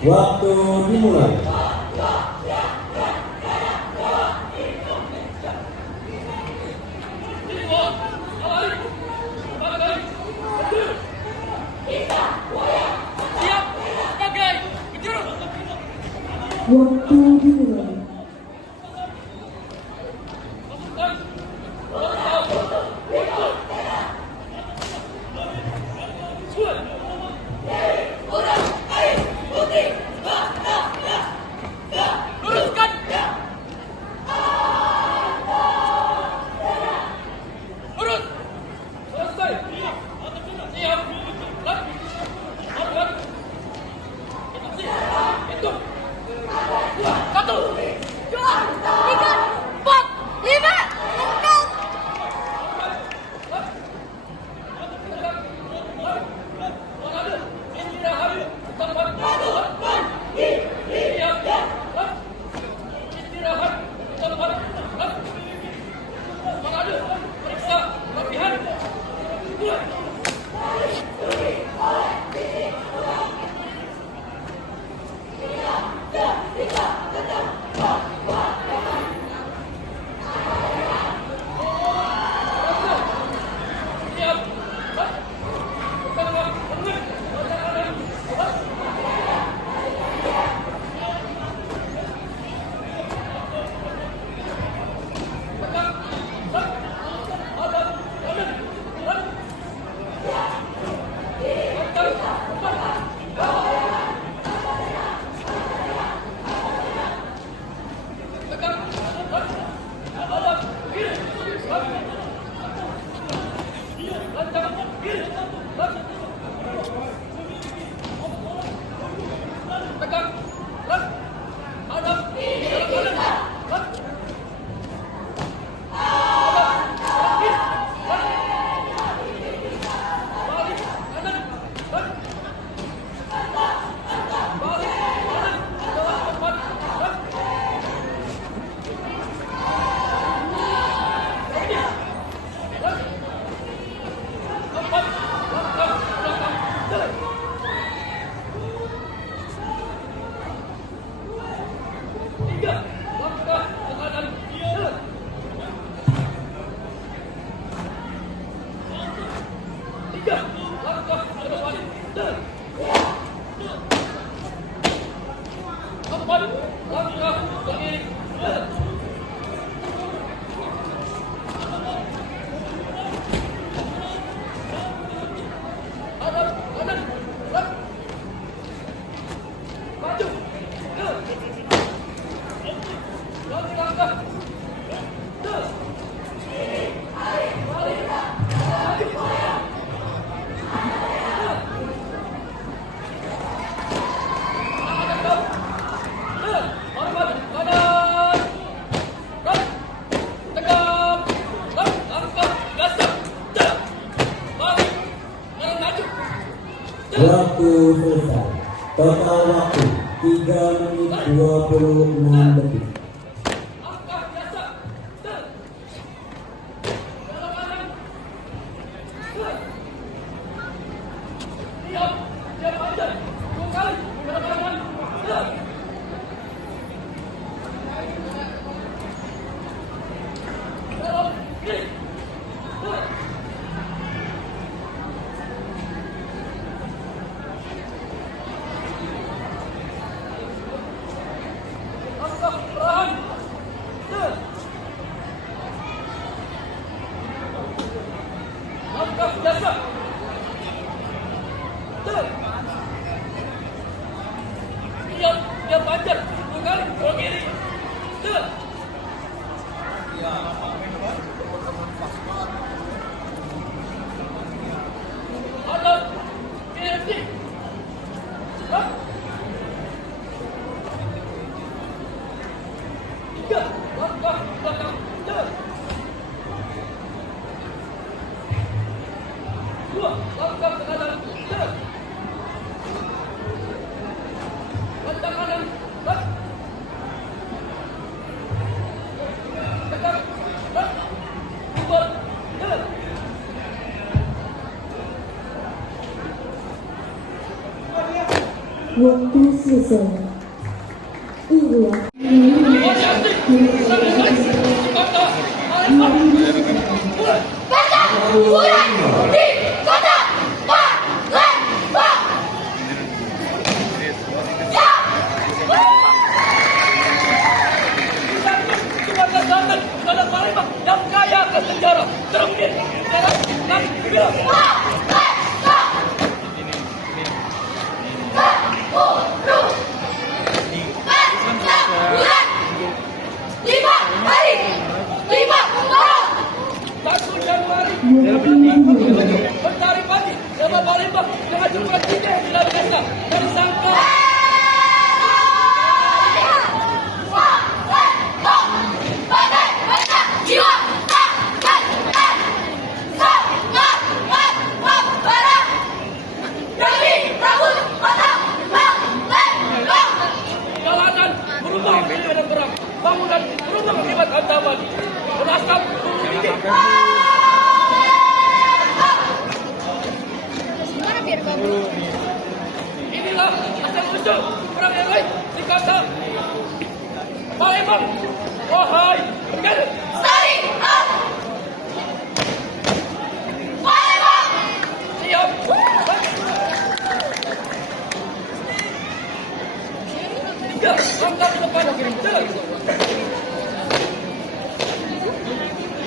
Waktu dimulai. Waktu dimulai. Waktu selesai. Total waktu 3 menit 26 detik. Waktu selesai. Iya. Baca surat di kota Palembang. Ya. Kota Palembang yang kaya akan sejarah terukir. Kami bilang. Lima hari, 5 malam. 1 Januari Mentari pagi Jawa Palembang dengan jumlah 3 yang tidak biasa dari sangka. Jiwa akan sangat barang dari rambut mata Palembang. Jalanan berubah menjadi medan perang, bangunan berubah akibat ancaman, berasap memiliki. Inilah asal usul perang yang lain di kota Palembang. Wahai penjara, Stari up Palembang. siap. Tiga, langkah ke depan. Jalan.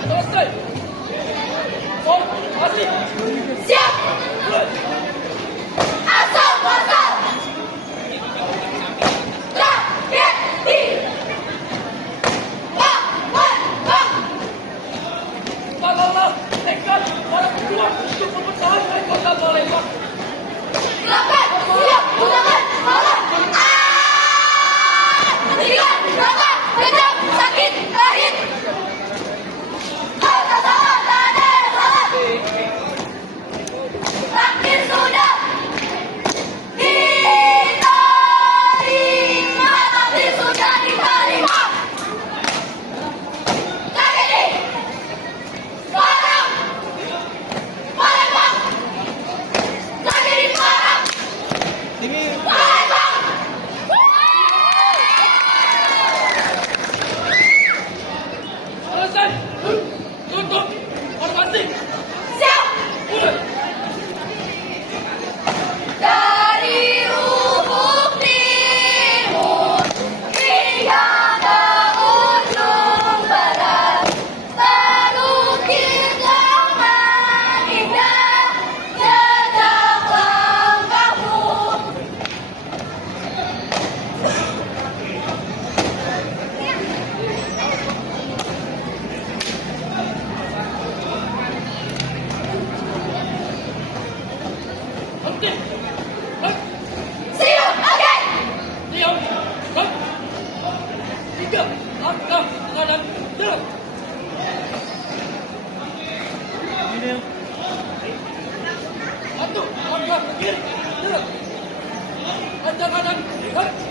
Selesai. Formasi. Siap. Mulai. Asal muasal. Tragedi. Palembang. Bagaimana tekad para pejuang untuk mempertahankan kota Palembang. Silakan. Siap. Gunakan malam. Hentikan rasa kejam sakit lahir. Sama-sama tak ada salah. Takdir sudah diterima. Takdir sudah diterima. Tragedi Semarang Palembang. Tragedi Semarang Palembang. Selesai. Tutup. Formasi. Siap. Mulai. Dari ufuk timur hingga ke ujung barat, terukirlah indah jejak langkahmu. Henti. Henti. See you again. Diam. Henti. 3, langkah kanan. Jalan. 1, langkah ke kiri. Jalan. Panjang kanan. Henti.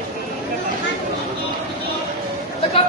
Tegak.